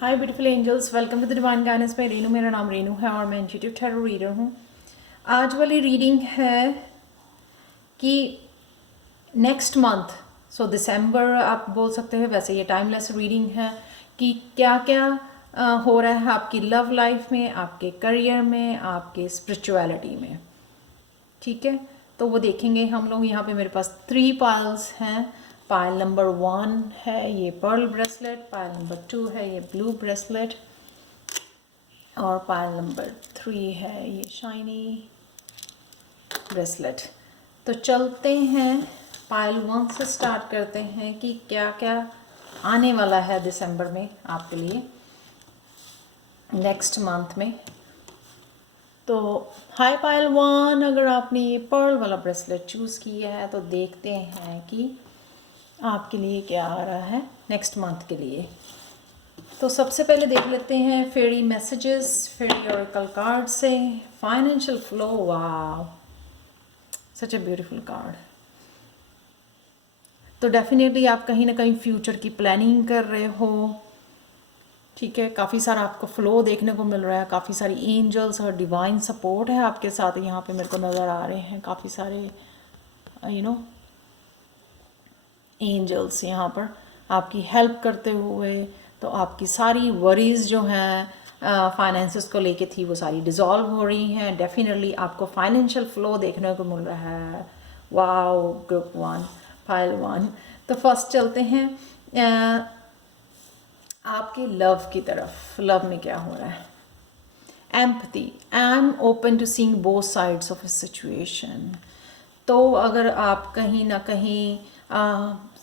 Hi beautiful angels, welcome to the divine guidance by Renu. मेरा नाम रेनू है और मैं इंट्यूटिव टैरो रीडर हूँ। आज वाली रीडिंग है कि नेक्स्ट मंथ, सो दिसंबर आप बोल सकते हैं, वैसे ये टाइमलेस रीडिंग है कि क्या क्या हो रहा है आपकी लव लाइफ में, आपके करियर में, आपके स्पिरिचुअलिटी में। ठीक है, तो वो देखेंगे हम लोग। यहाँ पे मेरे पास 3 पाइल्स हैं। पाइल नंबर 1 है ये पर्ल ब्रेसलेट, पाइल नंबर 2 है ये ब्लू ब्रेसलेट और पाइल नंबर 3 है ये शाइनी ब्रेसलेट। तो चलते हैं, पाइल 1 से स्टार्ट करते हैं कि क्या क्या आने वाला है दिसंबर में आपके लिए, नेक्स्ट मंथ में। तो हाई पाइल 1, अगर आपने ये पर्ल वाला ब्रेसलेट चूज़ किया है तो देखते हैं कि आपके लिए क्या आ रहा है नेक्स्ट मंथ के लिए। तो सबसे पहले देख लेते हैं फेरी मैसेजेस, फेरी ऑरेकल कार्ड से फाइनेंशियल फ्लो। वाह, सच ए ब्यूटीफुल कार्ड। तो डेफिनेटली आप कहीं ना कहीं फ्यूचर की प्लानिंग कर रहे हो। ठीक है, काफ़ी सारा आपको फ्लो देखने को मिल रहा है, काफ़ी सारी एंजल्स और डिवाइन सपोर्ट है आपके साथ। यहाँ पे मेरे को नज़र आ रहे हैं काफ़ी सारे एंजल्स यहाँ पर आपकी हेल्प करते हुए। तो आपकी सारी वरीज जो हैं फाइनेंसेस को लेके थी, वो सारी डिज़ोल्व हो रही हैं। डेफिनेटली आपको फाइनेंशियल फ्लो देखने को मिल रहा है। Wow, group 1, file 1। तो फर्स्ट चलते हैं आपके लव की तरफ। लव में क्या हो रहा है? Empathy, I am open to seeing both sides of a situation. तो अगर आप कहीं ना कहीं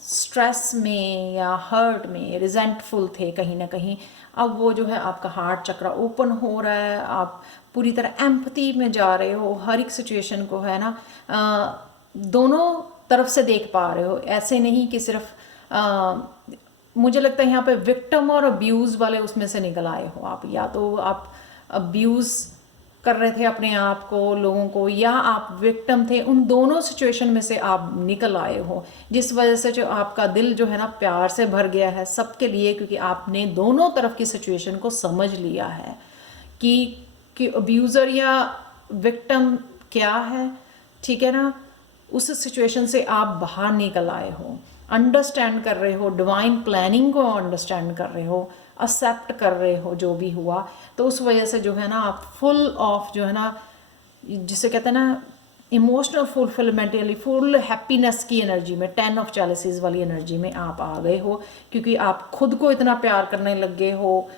स्ट्रेस में या हर्ट में, रिजेंटफुल थे कहीं ना कहीं, अब वो जो है आपका हार्ट चक्र ओपन हो रहा है। आप पूरी तरह एम्पैथी में जा रहे हो, हर एक सिचुएशन को है ना दोनों तरफ से देख पा रहे हो। ऐसे नहीं कि सिर्फ मुझे लगता है यहाँ पे विक्टिम और अब्यूज़ वाले उसमें से निकल आए हो आप। या तो आप अब्यूज़ कर रहे थे अपने आप को, लोगों को, या आप विक्टिम थे। उन दोनों सिचुएशन में से आप निकल आए हो, जिस वजह से जो आपका दिल जो है ना प्यार से भर गया है सबके लिए, क्योंकि आपने दोनों तरफ की सिचुएशन को समझ लिया है कि अब्यूज़र या विक्टिम क्या है। ठीक है ना, उस सिचुएशन से आप बाहर निकल आए हो, अंडरस्टैंड कर रहे हो, डिवाइन प्लानिंग को अंडरस्टैंड कर रहे हो, एक्सेप्ट कर रहे हो जो भी हुआ। तो उस वजह से जो है ना आप फुल ऑफ जो है ना, जिसे कहते हैं ना इमोशनल फुलफिलमेंट, यानी फुल हैप्पीनेस की एनर्जी में, 10 ऑफ चैलिसेस वाली एनर्जी में आप आ गए हो। क्योंकि आप खुद को इतना प्यार करने लग गए हो,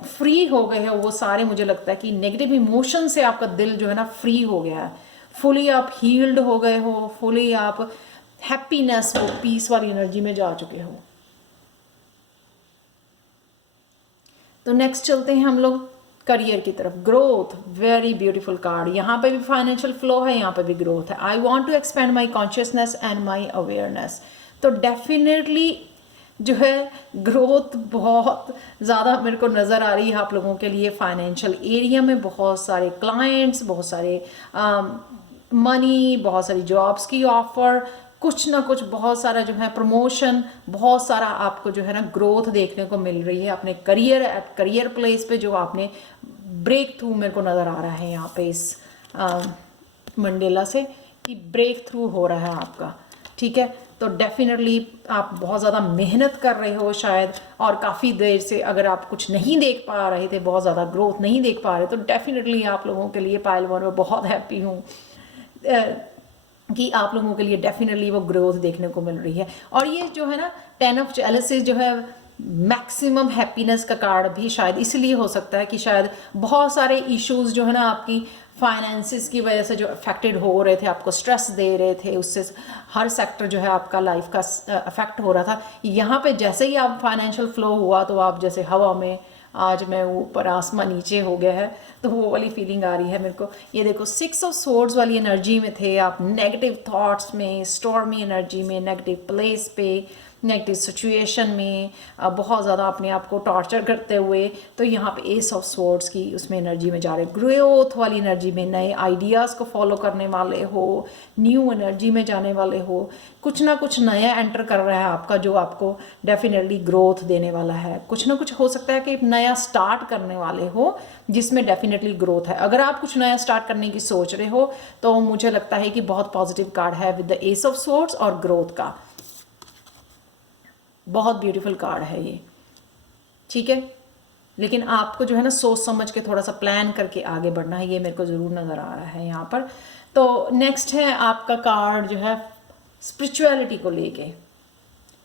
फ्री हो गए हो। वो सारे, मुझे लगता है कि नेगेटिव इमोशन से आपका दिल जो है ना फ्री हो गया है। फुली आप हील्ड हो गए हो, फुली आप हैप्पीनेस, वो पीस वाली एनर्जी में जा चुके हो। तो नेक्स्ट चलते हैं हम लोग करियर की तरफ। Growth, very beautiful card. यहाँ पे भी फाइनेंशियल फ्लो है, यहाँ पे भी ग्रोथ है। I want to expand my consciousness and my awareness. तो डेफिनेटली जो है ग्रोथ बहुत ज़्यादा मेरे को नज़र आ रही है आप लोगों के लिए। फाइनेंशियल एरिया में बहुत सारे क्लाइंट्स, बहुत सारे मनी, बहुत सारी जॉब्स की ऑफर, कुछ ना कुछ, बहुत सारा जो है प्रमोशन, बहुत सारा आपको जो है ना ग्रोथ देखने को मिल रही है अपने करियर प्लेस पे। जो आपने ब्रेक थ्रू मेरे को नज़र आ रहा है यहाँ पे इस मंडेला से, कि ब्रेक थ्रू हो रहा है आपका। ठीक है, तो डेफिनेटली आप बहुत ज़्यादा मेहनत कर रहे हो शायद, और काफ़ी देर से अगर आप कुछ नहीं देख पा रहे थे, बहुत ज़्यादा ग्रोथ नहीं देख पा रहे, तो डेफिनेटली आप लोगों के लिए पाइल 1 में बहुत हैप्पी हूँ कि आप लोगों के लिए डेफिनेटली वो ग्रोथ देखने को मिल रही है। और ये जो है ना 10 ऑफ चैलिसेस जो है मैक्सिमम हैप्पीनेस का कार्ड भी शायद इसलिए हो सकता है कि शायद बहुत सारे इश्यूज जो है ना आपकी फाइनेंसिस की वजह से जो अफेक्टेड हो रहे थे, आपको स्ट्रेस दे रहे थे, उससे हर सेक्टर जो है आपका लाइफ का अफेक्ट हो रहा था। यहाँ पे जैसे ही आप फाइनेंशियल फ्लो हुआ तो आप जैसे हवा में, आज मैं ऊपर आसमान नीचे हो गया है, तो वो वाली फीलिंग आ रही है मेरे को। ये देखो 6 ऑफ सोर्ड्स वाली एनर्जी में थे आप, नेगेटिव थॉट्स में, स्टॉर्मी एनर्जी में, नेगेटिव प्लेस पे, नेगेटिव सिचुएशन में, बहुत ज़्यादा अपने आप को टॉर्चर करते हुए, तो यहाँ पे एस ऑफ स्वॉर्ड्स की उसमें एनर्जी में जा रहे, ग्रोथ वाली एनर्जी में, नए आइडियाज़ को फॉलो करने वाले हो, न्यू एनर्जी में जाने वाले हो, कुछ ना कुछ नया एंटर कर रहा है आपका जो आपको डेफिनेटली ग्रोथ देने वाला है। कुछ ना कुछ हो सकता है कि नया स्टार्ट करने वाले हो जिसमें डेफिनेटली ग्रोथ है। अगर आप कुछ नया स्टार्ट करने की सोच रहे हो तो मुझे लगता है कि बहुत पॉजिटिव कार्ड है with the S of swords और ग्रोथ का, बहुत ब्यूटीफुल कार्ड है ये, ठीक है। लेकिन आपको जो है ना सोच समझ के थोड़ा सा प्लान करके आगे बढ़ना है, ये मेरे को ज़रूर नज़र आ रहा है यहाँ पर। तो नेक्स्ट है आपका कार्ड जो है स्पिरिचुअलिटी को लेके,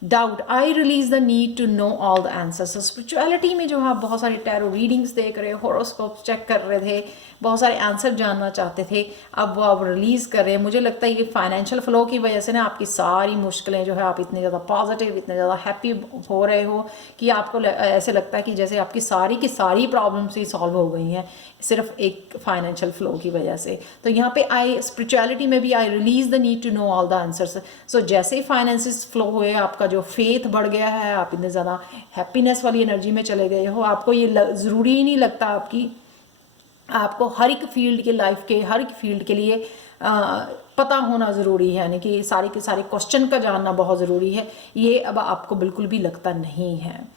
doubt, I release the need to know all the answers. Spirituality में जो आप बहुत सारी टैरो रीडिंग्स देख रहे हो, हॉरोस्कोप चेक कर रहे थे, बहुत सारे आंसर जानना चाहते थे, अब वो आप रिलीज़ कर रहे हैं। मुझे लगता है कि फाइनेंशियल फ्लो की वजह से ना आपकी सारी मुश्किलें जो है, आप इतने ज़्यादा पॉजिटिव, इतने ज़्यादा हैप्पी हो रहे हो कि आपको ऐसे लगता है कि जैसे आपकी सारी प्रॉब्लम्स ही सॉल्व हो गई हैं सिर्फ एक फाइनेंशियल फ्लो की वजह से। तो यहाँ पे स्पिरिचुअलिटी में भी I release the need to know all the answers. So जैसे ही फाइनेंसिस फ्लो हुए, आपका जो फेथ बढ़ गया है, आप इतने ज़्यादा हैप्पीनेस वाली एनर्जी में चले गए हो, आपको ये ज़रूरी ही नहीं लगता आपको हर एक फील्ड के, लाइफ के हर एक फील्ड के लिए पता होना ज़रूरी है, यानी कि सारे के सारे क्वेश्चन का जानना बहुत ज़रूरी है, ये अब आपको बिल्कुल भी लगता नहीं है,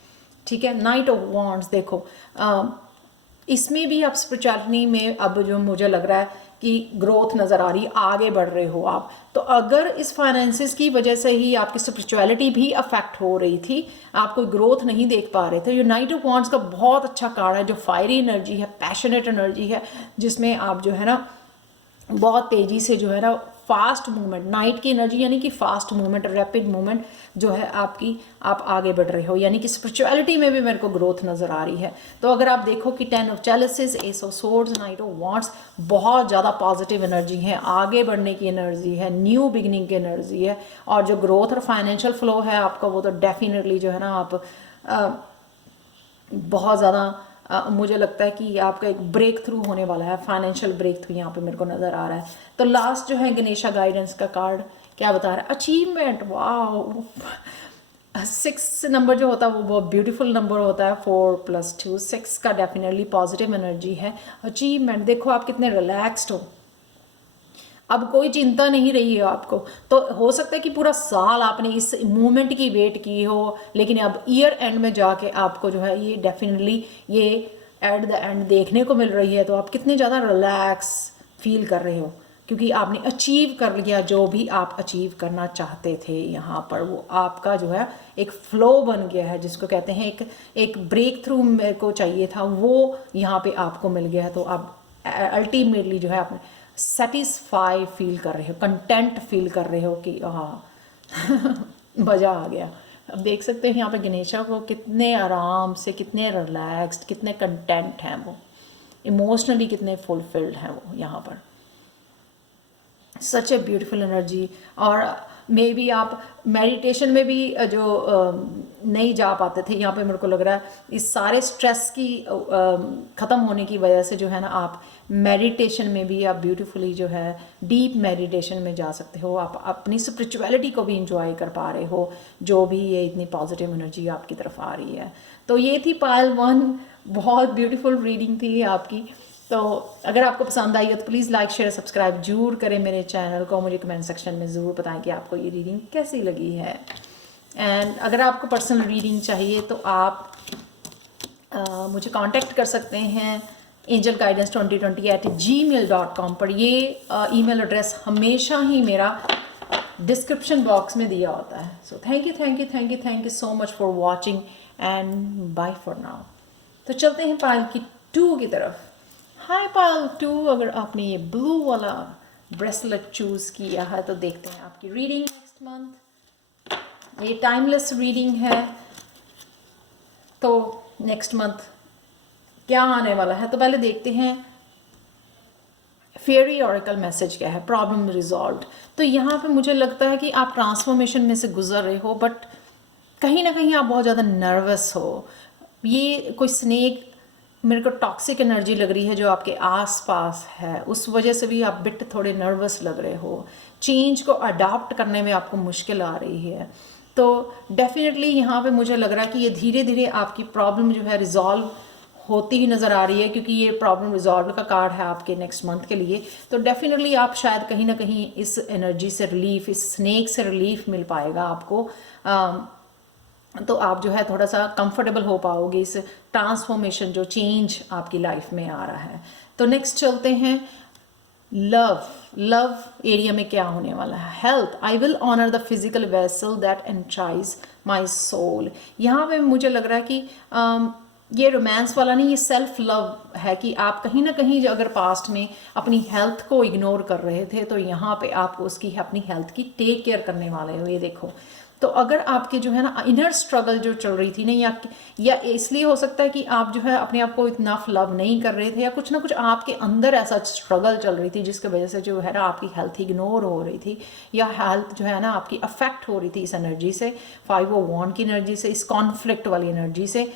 ठीक है। नाइट ऑफ वॉन्ड्स देखो, इसमें भी आप स्पिरिचुअलिटी में अब जो मुझे लग रहा है कि ग्रोथ नज़र आ रही, आगे बढ़ रहे हो आप। तो अगर इस फाइनेंसिस की वजह से ही आपकी स्पिरिचुअलिटी भी अफेक्ट हो रही थी, आप कोई ग्रोथ नहीं देख पा रहे थे, ये नाइट ऑफ वॉन्ड्स का बहुत अच्छा कार्ड है जो फायरी एनर्जी है, पैशनेट एनर्जी है, जिसमें आप जो है ना बहुत तेज़ी से जो है ना फास्ट मूवमेंट, नाइट की एनर्जी यानी कि फास्ट मूवमेंट, रैपिड मूवमेंट जो है आपकी, आप आगे बढ़ रहे हो, यानी कि स्पिरिचुअलिटी में भी मेरे को ग्रोथ नज़र आ रही है। तो अगर आप देखो कि 10 of chalices, ace of swords, knight of wands, बहुत ज़्यादा पॉजिटिव एनर्जी है, आगे बढ़ने की एनर्जी है, न्यू बिगिनिंग की एनर्जी है, और जो ग्रोथ और फाइनेंशियल फ्लो है आपका, वो तो डेफिनेटली जो है ना आप बहुत ज़्यादा मुझे लगता है कि आपका एक ब्रेक थ्रू होने वाला है, फाइनेंशियल ब्रेक थ्रू यहाँ पे मेरे को नज़र आ रहा है। तो लास्ट जो है गणेशा गाइडेंस का कार्ड क्या बता रहा है, अचीवमेंट, वाह। 6 नंबर जो होता है वो बहुत ब्यूटीफुल नंबर होता है, 4 + 2 6 का डेफिनेटली पॉजिटिव एनर्जी है। अचीवमेंट, देखो आप कितने रिलैक्स्ड हो, अब कोई चिंता नहीं रही है आपको। तो हो सकता है कि पूरा साल आपने इस मूवमेंट की वेट की हो, लेकिन अब ईयर एंड में जाके आपको जो है ये डेफिनेटली ये एट द एंड देखने को मिल रही है। तो आप कितने ज़्यादा रिलैक्स फील कर रहे हो, क्योंकि आपने अचीव कर लिया जो भी आप अचीव करना चाहते थे। यहाँ पर वो आपका जो है एक फ्लो बन गया है, जिसको कहते हैं एक ब्रेक थ्रू मेरे को चाहिए था, वो यहाँ पे आपको मिल गया है। तो आप अल्टीमेटली जो है आपने सेटिस्फाई फील कर रहे हो, कंटेंट फील कर रहे हो कि हाँ मज़ा आ गया। अब देख सकते हैं यहाँ पे गणेशा को कितने आराम से, कितने रिलैक्स्ड, कितने कंटेंट हैं वो, इमोशनली कितने फुलफिल्ड हैं वो यहाँ पर। सच ए ब्यूटीफुल एनर्जी। और मे बी आप मेडिटेशन में भी जो नहीं जा पाते थे, यहाँ पे मेरे को लग रहा है इस सारे स्ट्रेस की ख़त्म होने की वजह से जो है ना आप मेडिटेशन में भी आप ब्यूटीफुली जो है डीप मेडिटेशन में जा सकते हो, आप अपनी स्पिरिचुअलिटी को भी इंजॉय कर पा रहे हो, जो भी ये इतनी पॉजिटिव एनर्जी आपकी तरफ आ रही है। तो ये थी पायल 1, बहुत ब्यूटीफुल रीडिंग थी आपकी। तो अगर आपको पसंद आई है तो प्लीज़ लाइक शेयर सब्सक्राइब जरूर करें मेरे चैनल को, मुझे कमेंट सेक्शन में ज़रूर बताएं कि आपको ये रीडिंग कैसी लगी है। एंड अगर आपको पर्सनल रीडिंग चाहिए तो आप मुझे कांटेक्ट कर सकते हैं angelguidance2020@gmail.com पर। ये ईमेल एड्रेस हमेशा ही मेरा डिस्क्रिप्शन बॉक्स में दिया होता है। So thank you so much for watching and bye for now. तो चलते हैं पायल की 2 की तरफ। हाय पायल 2, अगर आपने ये ब्लू वाला ब्रेसलेट चूज़ किया है तो देखते हैं आपकी रीडिंग नेक्स्ट मंथ। ये टाइमलेस रीडिंग है, तो नेक्स्ट मंथ क्या आने वाला है। तो पहले देखते हैं फेयरी ऑरेकल मैसेज क्या है, प्रॉब्लम रिजॉल्व्ड। तो यहाँ पे मुझे लगता है कि आप ट्रांसफॉर्मेशन में से गुजर रहे हो, बट कहीं ना कहीं आप बहुत ज़्यादा नर्वस हो। ये कोई स्नेक मेरे को टॉक्सिक एनर्जी लग रही है जो आपके आसपास है, उस वजह से भी आप बिट थोड़े नर्वस लग रहे हो। चेंज को अडॉप्ट करने में आपको मुश्किल आ रही है। तो डेफिनेटली यहाँ पे मुझे लग रहा है कि ये धीरे धीरे आपकी प्रॉब्लम जो है रिजॉल्व होती ही नज़र आ रही है, क्योंकि ये प्रॉब्लम रिजॉल्व का कार्ड है आपके नेक्स्ट मंथ के लिए। तो डेफिनेटली आप शायद कहीं ना कहीं इस एनर्जी से रिलीफ, इस स्नेक से रिलीफ मिल पाएगा आपको। तो आप जो है थोड़ा सा कंफर्टेबल हो पाओगे इस ट्रांसफॉर्मेशन, जो चेंज आपकी लाइफ में आ रहा है। तो नेक्स्ट चलते हैं लव एरिया में क्या होने वाला है। Health, I will honour the physical vessel that enshrines my soul. यहाँ पे मुझे लग रहा है कि ये रोमांस वाला नहीं, ये सेल्फ लव है कि आप कहीं ना कहीं जो अगर पास्ट में अपनी हेल्थ को इग्नोर कर रहे थे, तो यहाँ पे आप उसकी अपनी हेल्थ की टेक केयर करने वाले हो। ये देखो, तो अगर आपके जो है ना इनर स्ट्रगल जो चल रही थी ना, या इसलिए हो सकता है कि आप जो है अपने आप को इतना लव नहीं कर रहे थे, या कुछ ना कुछ आपके अंदर ऐसा स्ट्रगल चल रही थी जिसकी वजह से जो है ना आपकी हेल्थ इग्नोर हो रही थी, या हेल्थ जो है ना आपकी अफेक्ट हो रही थी इस एनर्जी से, 5 ऑफ वॉन्ड की एनर्जी से, इस कॉन्फ्लिक्ट वाली एनर्जी से।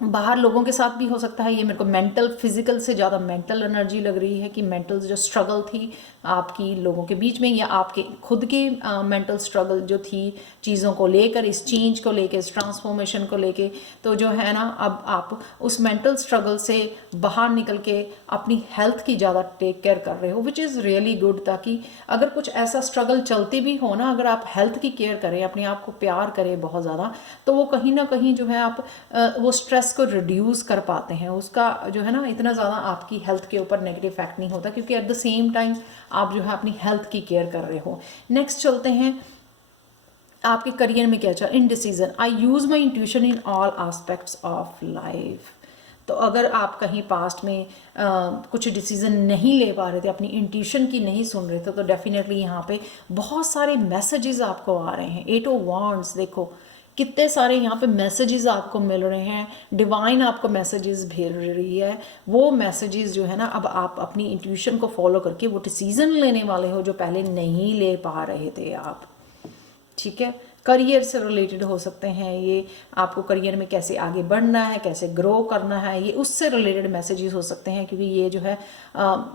बाहर लोगों के साथ भी हो सकता है। ये मेरे को मेंटल, फिजिकल से ज़्यादा मेंटल एनर्जी लग रही है कि मेंटल जो स्ट्रगल थी आपकी लोगों के बीच में, या आपके खुद की मेंटल स्ट्रगल जो थी चीज़ों को लेकर, इस चेंज को लेकर, इस ट्रांसफॉर्मेशन को लेकर, तो जो है ना अब आप उस मेंटल स्ट्रगल से बाहर निकल के अपनी हेल्थ की ज़्यादा टेक केयर कर रहे हो, विच इज़ रियली गुड। ताकि अगर कुछ ऐसा स्ट्रगल चलती भी हो ना, अगर आप हेल्थ की केयर करें, अपने आप को प्यार करें बहुत ज़्यादा, तो वो कहीं ना कहीं जो है आप वो स्ट्रेस को रिड्यूस कर पाते हैं। उसका जो है ना इतना ज़्यादा आपकी हेल्थ के ऊपर नेगेटिव इफेक्ट नहीं होता, क्योंकि एट द सेम टाइम आप जो है अपनी हेल्थ की केयर कर रहे हो। नेक्स्ट चलते हैं आपके करियर में क्या चल। Indecision, I use my intuition in all aspects of life. तो अगर आप कहीं पास्ट में कुछ डिसीजन नहीं ले पा रहे थे, अपनी इंट्यूशन की नहीं सुन रहे थे, तो डेफिनेटली यहाँ पे बहुत सारे मैसेजेस आपको आ रहे हैं। 8 ऑफ वॉन्ड्स, देखो कितने सारे यहाँ पे मैसेजेस आपको मिल रहे हैं। डिवाइन आपको मैसेजेस भेज रही है। वो मैसेजेस जो है ना, अब आप अपनी इंट्यूशन को फॉलो करके वो डिसीजन लेने वाले हो जो पहले नहीं ले पा रहे थे आप। ठीक है, करियर से रिलेटेड हो सकते हैं ये, आपको करियर में कैसे आगे बढ़ना है, कैसे ग्रो करना है, ये उससे रिलेटेड मैसेजेस हो सकते हैं, क्योंकि ये जो है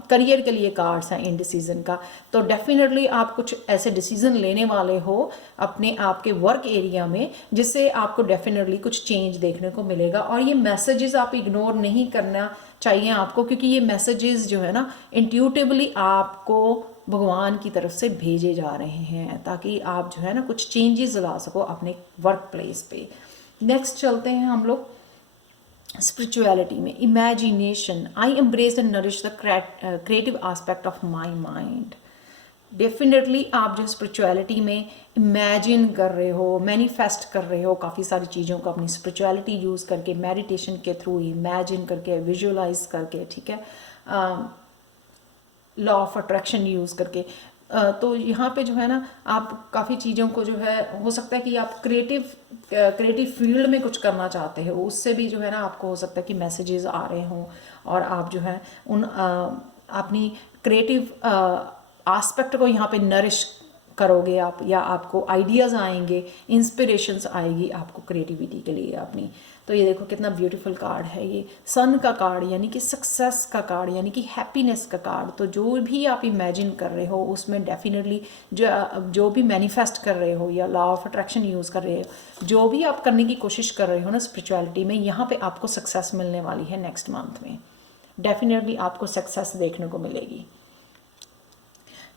करियर के लिए कार्ड्स हैं इंडिसीजन का। तो डेफिनेटली आप कुछ ऐसे डिसीजन लेने वाले हो अपने आपके वर्क एरिया में, जिससे आपको डेफिनेटली कुछ चेंज देखने को मिलेगा। और ये मैसेजेस आप इग्नोर नहीं करना चाहिए आपको, क्योंकि ये मैसेजेस जो है ना इंट्यूटिवली आपको भगवान की तरफ से भेजे जा रहे हैं, ताकि आप जो है ना कुछ चेंजेस ला सको अपने वर्क प्लेस पे। नेक्स्ट चलते हैं हम लोग स्पिरिचुअलिटी में। Imagination, I embrace and nourish the creative aspect of my mind. Definitely आप जो स्पिरिचुअलिटी में इमेजिन कर रहे हो, मैनिफेस्ट कर रहे हो काफ़ी सारी चीज़ों को अपनी स्पिरिचुअलिटी यूज़ करके, मेडिटेशन के थ्रू इमेजिन करके, विजुअलाइज करके, ठीक है, लॉ ऑफ अट्रैक्शन यूज़ करके। तो यहाँ पे जो है ना आप काफ़ी चीज़ों को जो है, हो सकता है कि आप क्रिएटिव फील्ड में कुछ करना चाहते हो, उससे भी जो है ना आपको हो सकता है कि मैसेजेस आ रहे हों, और आप जो है उन अपनी क्रिएटिव एस्पेक्ट को यहाँ पे नरिश करोगे आप, या आपको आइडियाज़ आएंगे, इंस्पिरेशंस आएगी आपको क्रिएटिविटी के लिए अपनी। तो ये देखो कितना ब्यूटीफुल कार्ड है ये, सन का कार्ड, यानी कि सक्सेस का कार्ड, यानी कि हैप्पीनेस का कार्ड। तो जो भी आप इमेजिन कर रहे हो उसमें डेफिनेटली जो भी मैनिफेस्ट कर रहे हो, या लॉ ऑफ अट्रैक्शन यूज़ कर रहे हो, जो भी आप करने की कोशिश कर रहे हो ना स्पिरिचुअलिटी में, यहाँ पे आपको सक्सेस मिलने वाली है नेक्स्ट मंथ में। डेफिनेटली आपको सक्सेस देखने को मिलेगी।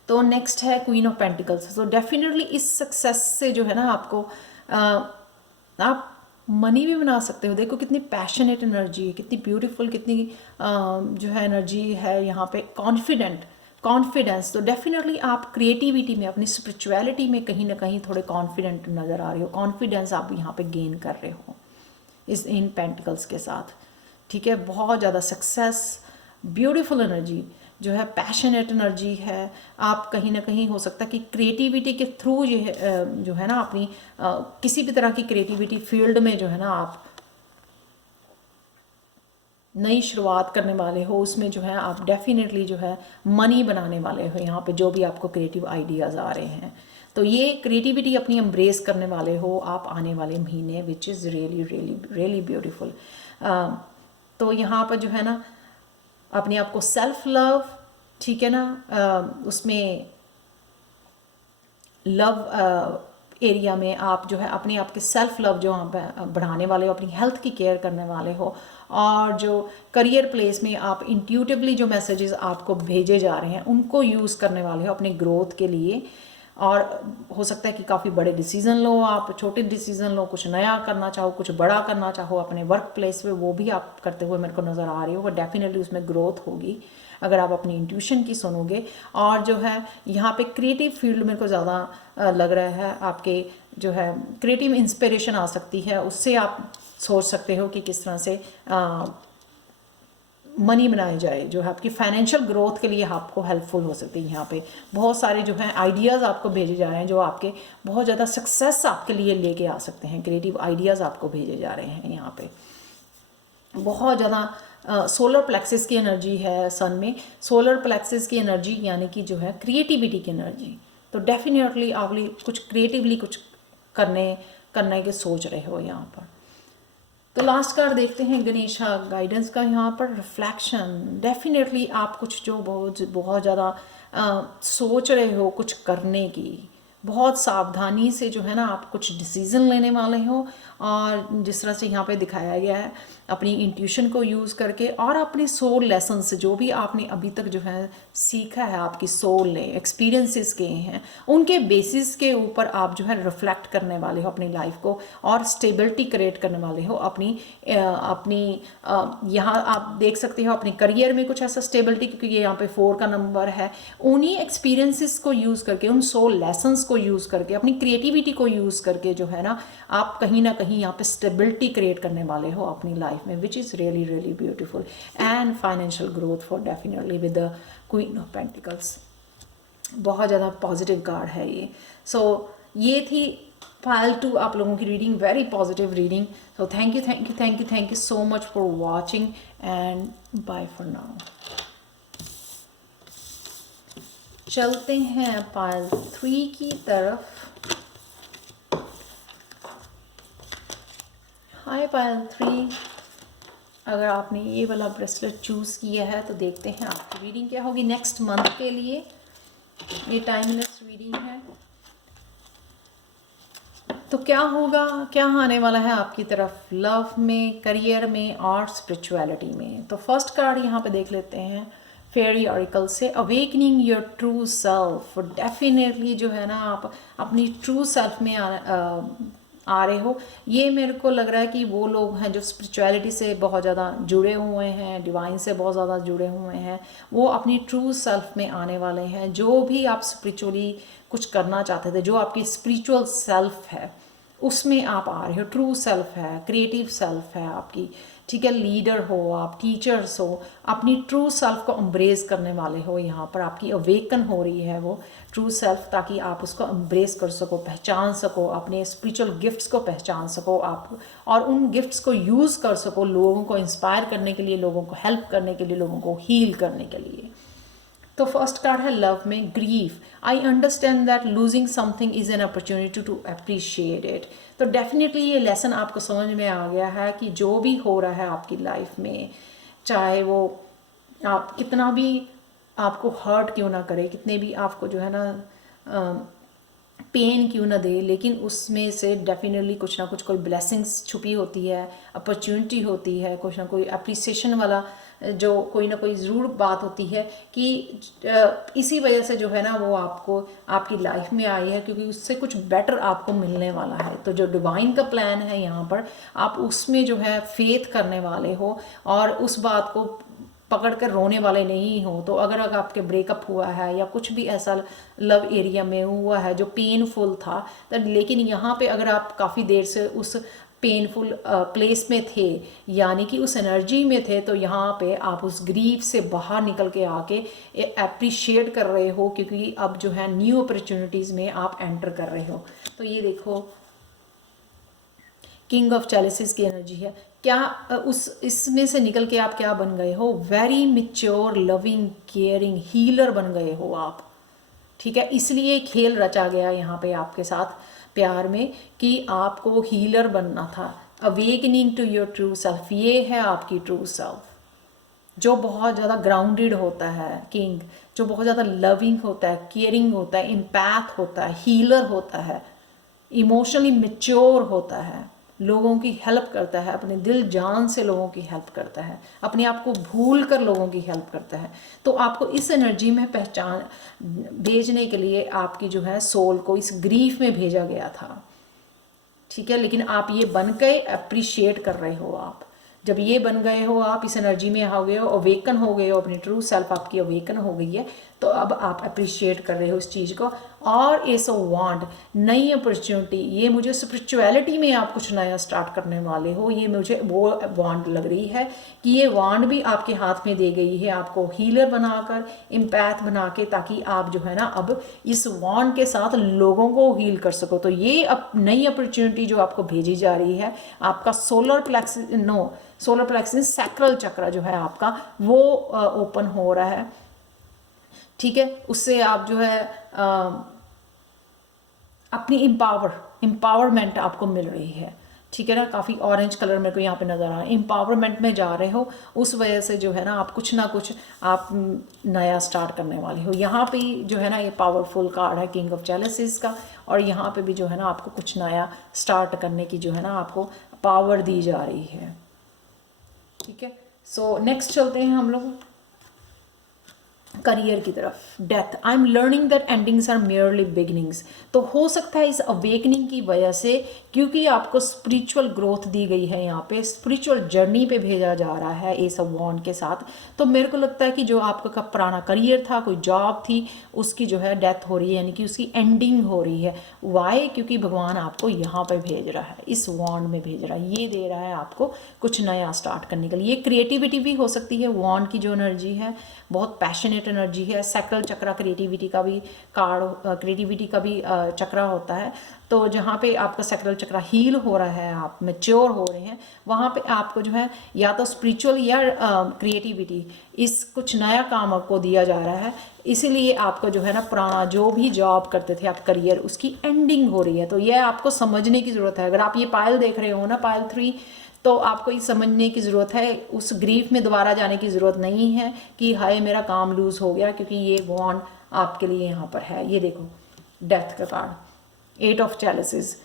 तो नेक्स्ट है क्वीन ऑफ पेंटिकल्स। तो डेफिनेटली इस सक्सेस से जो है ना आपको आप मनी भी बना सकते हो। देखो कितनी पैशनेट एनर्जी है, कितनी ब्यूटीफुल, कितनी जो है एनर्जी है यहाँ पे, कॉन्फिडेंस। तो डेफिनेटली आप क्रिएटिविटी में, अपनी स्पिरिचुअलिटी में कहीं ना कहीं थोड़े कॉन्फिडेंट नज़र आ रहे हो। कॉन्फिडेंस आप यहाँ पे गेन कर रहे हो इस इन पेंटिकल्स के साथ। ठीक है, बहुत ज़्यादा सक्सेस, ब्यूटीफुल एनर्जी जो है, पैशनेट एनर्जी है। आप कहीं ना कहीं हो सकता है कि क्रिएटिविटी के थ्रू जो है ना अपनी किसी भी तरह की क्रिएटिविटी फील्ड में जो है ना आप नई शुरुआत करने वाले हो, उसमें जो है आप डेफिनेटली जो है मनी बनाने वाले हो यहाँ पे, जो भी आपको क्रिएटिव आइडियाज़ आ रहे हैं। तो ये क्रिएटिविटी अपनी एम्ब्रेस करने वाले हो आप आने वाले महीने, which is really really really beautiful. तो यहाँ पर जो है ना अपने आप को सेल्फ लव, ठीक है ना, उसमें लव एरिया में आप जो है अपने आप के सेल्फ लव जो आप बढ़ाने वाले हो, अपनी हेल्थ की केयर करने वाले हो, और जो करियर प्लेस में आप इंट्यूटिवली जो मैसेजेस आपको भेजे जा रहे हैं उनको यूज़ करने वाले हो अपनी ग्रोथ के लिए। और हो सकता है कि काफ़ी बड़े डिसीज़न लो, आप छोटे डिसीज़न लो, कुछ नया करना चाहो, कुछ बड़ा करना चाहो अपने वर्क प्लेस पे, वो भी आप करते हुए मेरे को नज़र आ रही हो, वो डेफिनेटली उसमें ग्रोथ होगी अगर आप अपनी इंट्यूशन की सुनोगे। और जो है यहाँ पे क्रिएटिव फील्ड मेरे को ज़्यादा लग रहा है, आपके जो है क्रिएटिव इंस्पिरेशन आ सकती है, उससे आप सोच सकते हो कि किस तरह से मनी बनाई जाए जो है आपकी फाइनेंशियल ग्रोथ के लिए आपको हेल्पफुल हो सकती है। यहाँ पे बहुत सारे जो हैं आइडियाज़ आपको भेजे जा रहे हैं जो आपके बहुत ज़्यादा सक्सेस आपके लिए लेके आ सकते हैं। क्रिएटिव आइडियाज़ आपको भेजे जा रहे हैं यहाँ पे। बहुत ज़्यादा सोलर प्लेक्सिस की एनर्जी है सन में। सोलर प्लेक्सिस की एनर्जी यानी कि जो है क्रिएटिविटी की एनर्जी। तो डेफिनेटली आप कुछ क्रिएटिवली कुछ करने के सोच रहे हो यहाँ पर। तो लास्ट कार्ड देखते हैं गणेशा गाइडेंस का। यहाँ पर रिफ्लेक्शन, डेफिनेटली आप कुछ जो बहुत ज़्यादा सोच रहे हो कुछ करने की, बहुत सावधानी से जो है ना आप कुछ डिसीज़न लेने वाले हो। और जिस तरह से यहाँ पे दिखाया गया है अपनी इंट्यूशन को यूज़ करके और अपने सोल लेसन से जो भी आपने अभी तक जो है सीखा है, आपकी सोल ने एक्सपीरियंसेस किए हैं, उनके बेसिस के ऊपर आप जो है रिफ्लेक्ट करने वाले हो अपनी लाइफ को और स्टेबिलिटी क्रिएट करने वाले हो अपनी यहाँ आप देख सकते हो अपने करियर में कुछ ऐसा स्टेबिलिटी, क्योंकि ये यहाँ पे 4 का नंबर है। उन्हीं एक्सपीरियंसेस को यूज़ करके, उन सोल लेसन्स को यूज़ करके, अपनी क्रिएटिविटी को यूज़ करके जो है ना आप कहीं ना कहीं यहाँ पे स्टेबिलिटी क्रिएट करने वाले हो अपनी लाइफ में, which is really really beautiful. And financial growth for definitely with the queen of pentacles. बहुत ज़्यादा पॉजिटिव कार्ड है ये। सो ये थी पायल 2 आप लोगों की reading, very positive reading. So thank you so much for watching and bye for now. चलते हैं पायल 3 की तरफ। हाय पायल 3, अगर आपने ये वाला ब्रेसलेट चूज़ किया है तो देखते हैं आपकी रीडिंग क्या होगी नेक्स्ट मंथ के लिए। ये टाइमलेस रीडिंग है, तो क्या होगा, क्या आने वाला है आपकी तरफ लव में, करियर में और स्पिरिचुअलिटी में। तो फर्स्ट कार्ड यहाँ पे देख लेते हैं फेयरी ऑरिकल से, awakening your true self. Definitely जो है ना आप अपनी ट्रू सेल्फ में आ रहे हो। ये मेरे को लग रहा है कि वो लोग हैं जो स्पिरिचुअलिटी से बहुत ज़्यादा जुड़े हुए हैं, डिवाइन से बहुत ज़्यादा जुड़े हुए हैं, वो अपनी ट्रू सेल्फ में आने वाले हैं। जो भी आप स्पिरिचुअली कुछ करना चाहते थे, जो आपकी स्पिरिचुअल सेल्फ है उसमें आप आ रहे हो। ट्रू सेल्फ है, क्रिएटिव सेल्फ है आपकी, ठीक है। लीडर हो आप, टीचर्स हो, अपनी ट्रू सेल्फ को एम्ब्रेस करने वाले हो। यहाँ पर आपकी अवेकन हो रही है वो ट्रू सेल्फ, ताकि आप उसको एम्ब्रेस कर सको, पहचान सको, अपने स्पिरिचुअल गिफ्ट्स को पहचान सको आप, और उन गिफ्ट्स को यूज़ कर सको लोगों को इंस्पायर करने के लिए, लोगों को हेल्प करने के लिए, लोगों को हील करने के लिए। तो फर्स्ट कार्ड है लव में grief. I understand that losing something is an opportunity to appreciate it. तो डेफिनेटली ये लेसन आपको समझ में आ गया है कि जो भी हो रहा है आपकी लाइफ में, चाहे वो आप कितना भी आपको हर्ट क्यों ना करे, कितने भी आपको जो है ना पेन क्यों ना दे, लेकिन उसमें से डेफिनेटली कुछ ना कुछ कोई ब्लेसिंग्स छुपी होती है, अपॉर्चुनिटी होती है, कुछ ना कोई अप्रिसिएशन वाला जो कोई ना कोई ज़रूर बात होती है कि इसी वजह से जो है ना वो आपको आपकी लाइफ में आई है, क्योंकि उससे कुछ बेटर आपको मिलने वाला है। तो जो डिवाइन का प्लान है यहाँ पर, आप उसमें जो है फेथ करने वाले हो और उस बात को पकड़ कर रोने वाले नहीं हो। तो अगर आपके ब्रेकअप हुआ है या कुछ भी ऐसा लव एरिया में हुआ है जो पेनफुल था, लेकिन यहाँ पे अगर आप काफ़ी देर से उस पेनफुल प्लेस में थे, यानी कि उस एनर्जी में थे, तो यहाँ पे आप उस ग्रीफ से बाहर निकल के आके अप्रिशिएट कर रहे हो, क्योंकि अब जो है न्यू अपॉर्चुनिटीज़ में आप एंटर कर रहे हो। तो ये देखो किंग ऑफ चैलिसेस की एनर्जी है। क्या उस इसमें से निकल के आप क्या बन गए हो, very mature, loving, caring healer बन गए हो आप, ठीक है। इसलिए खेल रचा गया यहाँ पे आपके साथ प्यार में कि आपको हीलर बनना था। Awakening to your true self, ये है आपकी ट्रू सेल्फ, जो बहुत ज़्यादा ग्राउंडेड होता है किंग, जो बहुत ज़्यादा लविंग होता है, केयरिंग होता है, इम्पैथ होता है, हीलर होता है, इमोशनली मैच्योर होता है, लोगों की हेल्प करता है, अपने दिल जान से लोगों की हेल्प करता है, अपने आप को भूल कर लोगों की हेल्प करता है। तो आपको इस एनर्जी में पहचान भेजने के लिए आपकी जो है सोल को इस ग्रीफ में भेजा गया था, ठीक है। लेकिन आप ये बन गए, अप्रिशिएट कर रहे हो आप। जब ये बन गए हो, आप इस एनर्जी में आ गए हो, अवेकन हो गए हो, अपनी ट्रू सेल्फ आपकी अवेकन हो गई है, तो अब आप अप्रिशिएट कर रहे हो इस चीज़ को। और एस ऑफ वांड, नई अपॉर्चुनिटी, ये मुझे स्पिरिचुअलिटी में आप कुछ नया स्टार्ट करने वाले हो, ये मुझे वो वांड लग रही है कि ये वांड भी आपके हाथ में दे गई है आपको हीलर बनाकर, इम्पैथ बना के, ताकि आप जो है ना अब इस वांड के साथ लोगों को हील कर सको। तो ये अब नई अपॉर्चुनिटी जो आपको भेजी जा रही है, आपका सोलर प्लेक्सिस सैक्रल चक्र जो है आपका वो ओपन हो रहा है, ठीक है। उससे आप जो है अपनी एम्पावरमेंट आपको मिल रही है, ठीक है ना। काफ़ी ऑरेंज कलर मेरे को यहाँ पे नज़र आ रहा है, एम्पावरमेंट में जा रहे हो, उस वजह से जो है ना आप कुछ ना कुछ आप नया स्टार्ट करने वाले हो। यहाँ पे जो है ना ये पावरफुल कार्ड है किंग ऑफ चैलेंजेस का, और यहाँ पे भी जो है ना आपको कुछ नया स्टार्ट करने की जो है ना आपको पावर दी जा रही है, ठीक है। सो नेक्स्ट चलते हैं हम लोग करियर की तरफ। Death, I am learning that endings are merely beginnings. तो हो सकता है इस अवेकनिंग की वजह से, क्योंकि आपको स्पिरिचुअल ग्रोथ दी गई है, यहाँ पे स्पिरिचुअल जर्नी पे भेजा जा रहा है एस ऑफ वॉन्ड के साथ, तो मेरे को लगता है कि जो आपका पुराना करियर था, कोई जॉब थी, उसकी जो है डेथ हो रही है, यानी कि उसकी एंडिंग हो रही है। वाई? क्योंकि भगवान आपको यहाँ पे भेज रहा है, इस वॉन्ड में भेज रहा है, ये दे रहा है आपको कुछ नया स्टार्ट करने के लिए। क्रिएटिविटी भी हो सकती है, वॉन्ड की जो एनर्जी है बहुत पैशनेट एनर्जी है। सैक्रल चक्रा क्रिएटिविटी का भी कार्ड, क्रिएटिविटी का भी चक्रा होता है। तो जहाँ पे आपका सैक्रल चक्रा हील हो रहा है, आप मैच्योर हो रहे हैं, वहाँ पे आपको जो है या तो स्पिरिचुअल या क्रिएटिविटी, इस कुछ नया काम आपको दिया जा रहा है। इसीलिए आपको जो है ना पुराना जो भी जॉब करते थे आप करियर, उसकी एंडिंग हो रही है। तो यह आपको समझने की ज़रूरत है। अगर आप ये पायल देख रहे हो ना, पायल 3, तो आपको ये समझने की ज़रूरत है, उस ग्रीफ में दोबारा जाने की ज़रूरत नहीं है कि हाय मेरा काम लूज़ हो गया, क्योंकि ये बॉन्ड आपके लिए यहाँ पर है। ये देखो डेथ का कार्ड, 8 ऑफ चैलेंजेस।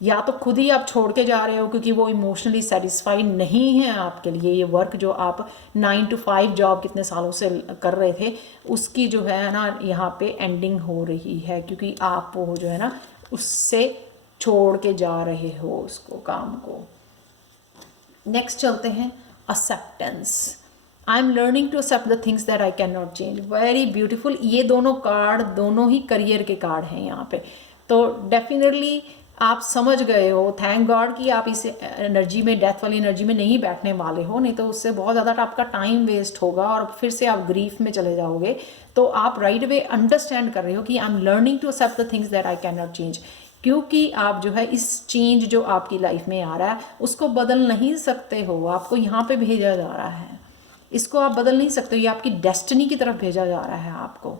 या तो खुद ही आप छोड़ के जा रहे हो क्योंकि वो इमोशनली सेटिस्फाइड नहीं है आपके लिए, ये वर्क जो आप 9 to 5 जॉब कितने सालों से कर रहे थे, उसकी जो है ना यहाँ पे एंडिंग हो रही है, क्योंकि आप वो जो है ना उससे छोड़ के जा रहे हो उसको, काम को। नेक्स्ट चलते हैं acceptance. I am learning to accept the things that I can not change. Very beautiful. ये दोनों कार्ड दोनों ही करियर के कार्ड हैं यहाँ पे। तो डेफिनेटली आप समझ गए हो, थैंक गॉड कि आप इस एनर्जी में, डेथ वाली एनर्जी में नहीं बैठने वाले हो, नहीं तो उससे बहुत ज़्यादा आपका टाइम वेस्ट होगा और फिर से आप ग्रीफ में चले जाओगे। तो आप राइट वे अंडरस्टैंड कर रहे हो कि I am learning to accept the things that I can not change, क्योंकि आप जो है इस चेंज जो आपकी लाइफ में आ रहा है उसको बदल नहीं सकते हो, आपको यहाँ पे भेजा जा रहा है, इसको आप बदल नहीं सकते हो, ये आपकी डेस्टिनी की तरफ भेजा जा रहा है आपको।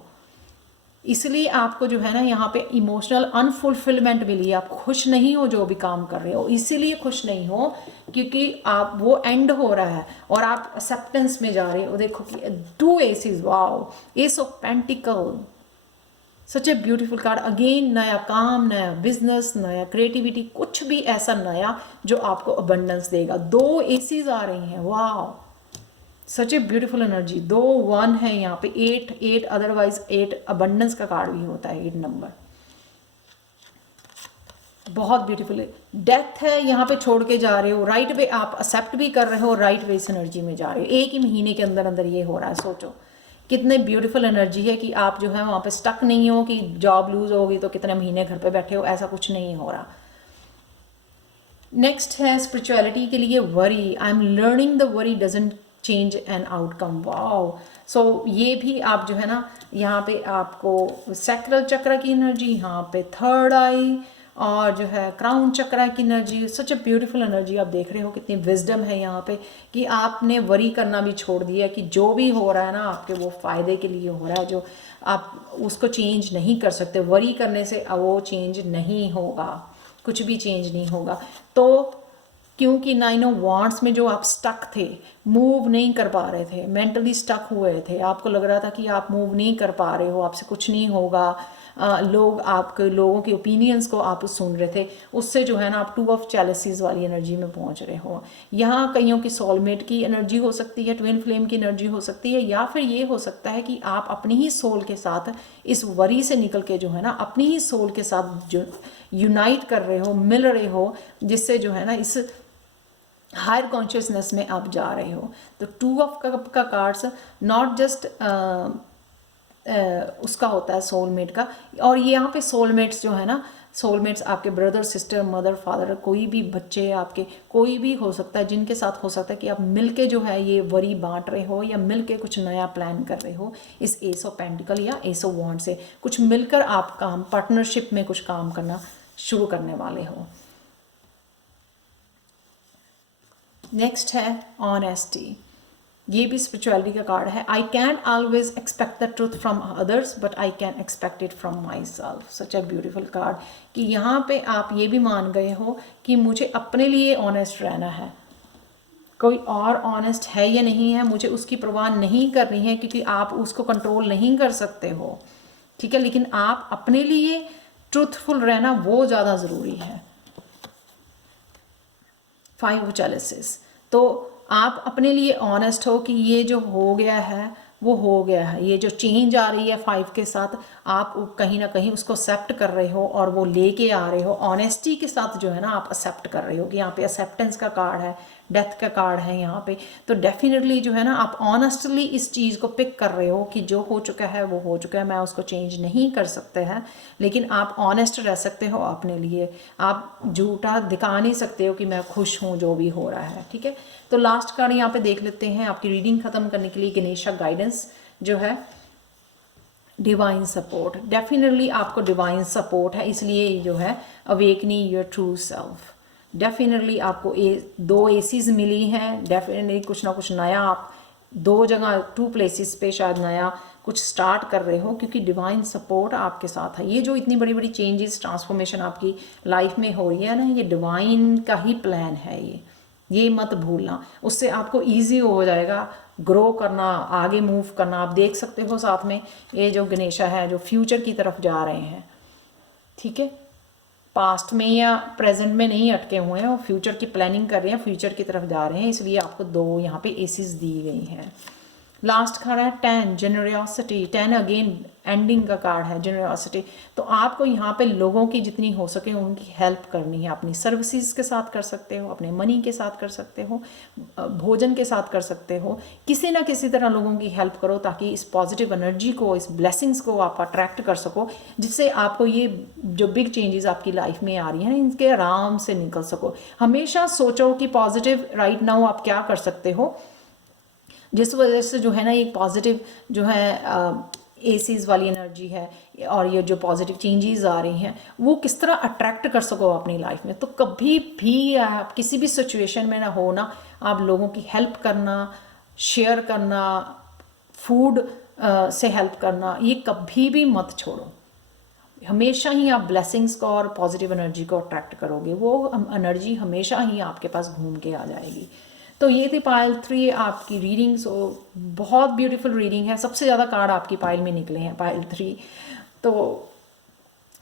इसलिए आपको जो है ना यहाँ पे इमोशनल अनफुलफिलमेंट मिली, आप खुश नहीं हो जो भी काम कर रहे हो, इसीलिए खुश नहीं हो क्योंकि आप वो एंड हो रहा है और आप एक्सेप्टेंस में जा रहे हो। देखो कि 2 aces, wow, ace of pentacle, such a beautiful card. Again नया काम, नया बिजनेस, नया क्रिएटिविटी, कुछ भी ऐसा नया जो आपको अबंडेंस देगा। 2 एसीज आ रही हैं, वाह, सच ए ब्यूटीफुल एनर्जी। 2 1 है यहाँ पे, 8 अदरवाइज 8 अबंडेंस का कार्ड भी होता है, 8 नंबर, बहुत ब्यूटीफुल है। डेथ है यहाँ पे, छोड़ के जा रहे हो, राइट वे आप एक्सेप्ट भी कर रहे हो, राइट वे इस एनर्जी में जा रहे हो। एक ही महीने के अंदर अंदर ये हो रहा है। सोचो कितने ब्यूटीफुल एनर्जी है कि आप जो है वहाँ पे स्टक नहीं हो कि जॉब लूज होगी तो कितने महीने घर पे बैठे हो, ऐसा कुछ नहीं हो रहा। नेक्स्ट है स्पिरिचुअलिटी के लिए worry. I am learning the worry doesn't change an outcome, wow. So ये भी आप जो है ना यहाँ पे आपको सैक्रल चक्र की एनर्जी, यहाँ पे थर्ड आई और जो है क्राउन चक्र की energy, such a beautiful energy. आप देख रहे हो कितनी विजडम है यहाँ पे कि आपने वरी करना भी छोड़ दिया कि जो भी हो रहा है ना आपके वो फ़ायदे के लिए हो रहा है, जो आप उसको चेंज नहीं कर सकते। वरी करने से वो चेंज नहीं होगा, कुछ भी चेंज नहीं होगा। तो क्योंकि 9 ऑफ वांड्स में जो आप स्टक थे, मूव नहीं कर पा रहे थे, मेंटली स्टक हुए थे, आपको लग रहा था कि आप मूव नहीं कर पा रहे हो, आपसे कुछ नहीं होगा, लोग आपके लोगों के ओपिनियंस को आप सुन रहे थे, उससे जो है ना आप 2 ऑफ जेलसीज वाली एनर्जी में पहुंच रहे हो। यहाँ कईयों की सोलमेट की एनर्जी हो सकती है, ट्विन फ्लेम की एनर्जी हो सकती है, या फिर ये हो सकता है कि आप अपनी ही सोल के साथ इस वरी से निकल के जो है ना अपनी ही सोल के साथ जो यूनाइट कर रहे हो, मिल रहे हो, जिससे जो है ना इस हायर कॉन्शियसनेस में आप जा रहे हो। तो 2 ऑफ कप का कार्ड्स नॉट जस्ट उसका होता है सोलमेट का, और ये यहाँ पे सोलमेट्स जो है ना, सोलमेट्स आपके ब्रदर सिस्टर मदर फादर, कोई भी बच्चे आपके कोई भी हो सकता है, जिनके साथ हो सकता है कि आप मिलके जो है ये वरी बांट रहे हो या मिलके कुछ नया प्लान कर रहे हो। इस एस ऑफ पेंटिकल या एस ऑफ वॉन्ड से कुछ मिलकर आप काम पार्टनरशिप में कुछ काम करना शुरू करने वाले हो। नेक्स्ट है ऑनेस्टी, ये भी स्पिरिचुअलिटी का कार्ड है। I can always expect the truth from others but I can expect it from my self. Such a beautiful card कि यहाँ पे आप ये भी मान गए हो कि मुझे अपने लिए ऑनेस्ट रहना है, कोई और ऑनेस्ट है या नहीं है मुझे उसकी परवाह नहीं करनी है, क्योंकि आप उसको कंट्रोल नहीं कर सकते हो, ठीक है, लेकिन आप अपने लिए ट्रूथफुल रहना वो ज़्यादा ज़रूरी है। 5 ऑफ चैलेंजेस, तो आप अपने लिए ऑनेस्ट हो कि ये जो हो गया है वो हो गया है, ये जो चेंज आ रही है 5 के साथ आप कहीं ना कहीं उसको एक्सेप्ट कर रहे हो और वो लेके आ रहे हो ऑनेस्टी के साथ, जो है ना आप एक्सेप्ट कर रहे हो कि यहाँ पे एक्सेप्टेंस का कार्ड है, डेथ का कार्ड है यहाँ पे। तो डेफिनेटली जो है ना आप ऑनेस्टली इस चीज़ को पिक कर रहे हो कि जो हो चुका है वो हो चुका है, मैं उसको चेंज नहीं कर सकते हैं, लेकिन आप ऑनेस्ट रह सकते हो अपने लिए, आप झूठा दिखा नहीं सकते हो कि मैं खुश हूँ जो भी हो रहा है, ठीक है। तो लास्ट कार्ड यहाँ पे देख लेते हैं आपकी रीडिंग ख़त्म करने के लिए। गणेशा गाइडेंस जो है डिवाइन सपोर्ट, डेफिनेटली आपको डिवाइन सपोर्ट है, इसलिए जो है awakening your true self. Definitely आपको 2 एसीज मिली हैं, डेफिनेटली कुछ ना कुछ नया आप 2 जगह 2 प्लेसेस पे शायद नया कुछ स्टार्ट कर रहे हो, क्योंकि डिवाइन सपोर्ट आपके साथ है। ये जो इतनी बड़ी बड़ी चेंजेस ट्रांसफॉर्मेशन आपकी लाइफ में हो रही है ना, ये डिवाइन का ही प्लान है, ये मत भूलना, उससे आपको इजी हो जाएगा ग्रो करना, आगे मूव करना। आप देख सकते हो साथ में ये जो गणेशा है जो फ्यूचर की तरफ जा रहे हैं, ठीक है, पास्ट में या प्रेजेंट में नहीं अटके हुए हैं, और फ्यूचर की प्लानिंग कर रहे हैं, फ्यूचर की तरफ जा रहे हैं, इसलिए आपको 2 यहाँ पे एसिस दी गई हैं। लास्ट कार्ड है 10 जेनरियोसिटी, 10 अगेन एंडिंग का कार्ड है जेनरियोसिटी। तो आपको यहाँ पे लोगों की जितनी हो सके उनकी हेल्प करनी है, अपनी सर्विसेज के साथ कर सकते हो, अपने मनी के साथ कर सकते हो, भोजन के साथ कर सकते हो, किसी ना किसी तरह लोगों की हेल्प करो ताकि इस पॉजिटिव एनर्जी को, इस ब्लेसिंग्स को आप अट्रैक्ट कर सको, जिससे आपको ये जो बिग चेंजेस आपकी लाइफ में आ रही हैं इनके आराम से निकल सको। हमेशा सोचो कि पॉजिटिव राइट नाउ आप क्या कर सकते हो, जिस वजह से जो है ना एक पॉजिटिव जो है एसीज वाली एनर्जी है और ये जो पॉजिटिव चेंजेस आ रही हैं वो किस तरह अट्रैक्ट कर सको अपनी लाइफ में। तो कभी भी आप किसी भी सिचुएशन में ना हो ना, आप लोगों की हेल्प करना, शेयर करना, फूड से हेल्प करना, ये कभी भी मत छोड़ो। हमेशा ही आप ब्लेसिंग्स को और पॉजिटिव एनर्जी को अट्रैक्ट करोगे, वो एनर्जी हमेशा ही आपके पास घूम के आ जाएगी। तो ये थी पाइल 3 आपकी रीडिंग। सो बहुत ब्यूटीफुल रीडिंग है, सबसे ज़्यादा कार्ड आपकी पाइल में निकले हैं पाइल 3, तो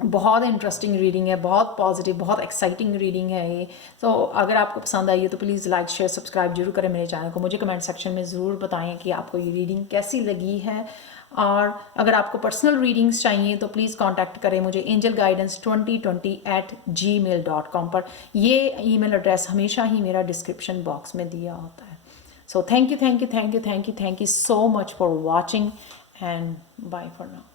बहुत इंटरेस्टिंग रीडिंग है, बहुत पॉजिटिव, बहुत एक्साइटिंग रीडिंग है ये। तो अगर आपको पसंद आई है तो प्लीज़ लाइक शेयर सब्सक्राइब जरूर करें मेरे चैनल को, मुझे कमेंट सेक्शन में ज़रूर बताएं कि आपको ये रीडिंग कैसी लगी है। और अगर आपको पर्सनल रीडिंग्स चाहिए तो प्लीज़ कांटेक्ट करें मुझे angelguidance2020@gmail.com पर। ये ईमेल एड्रेस हमेशा ही मेरा डिस्क्रिप्शन बॉक्स में दिया होता है। So thank you so much for watching and bye for now.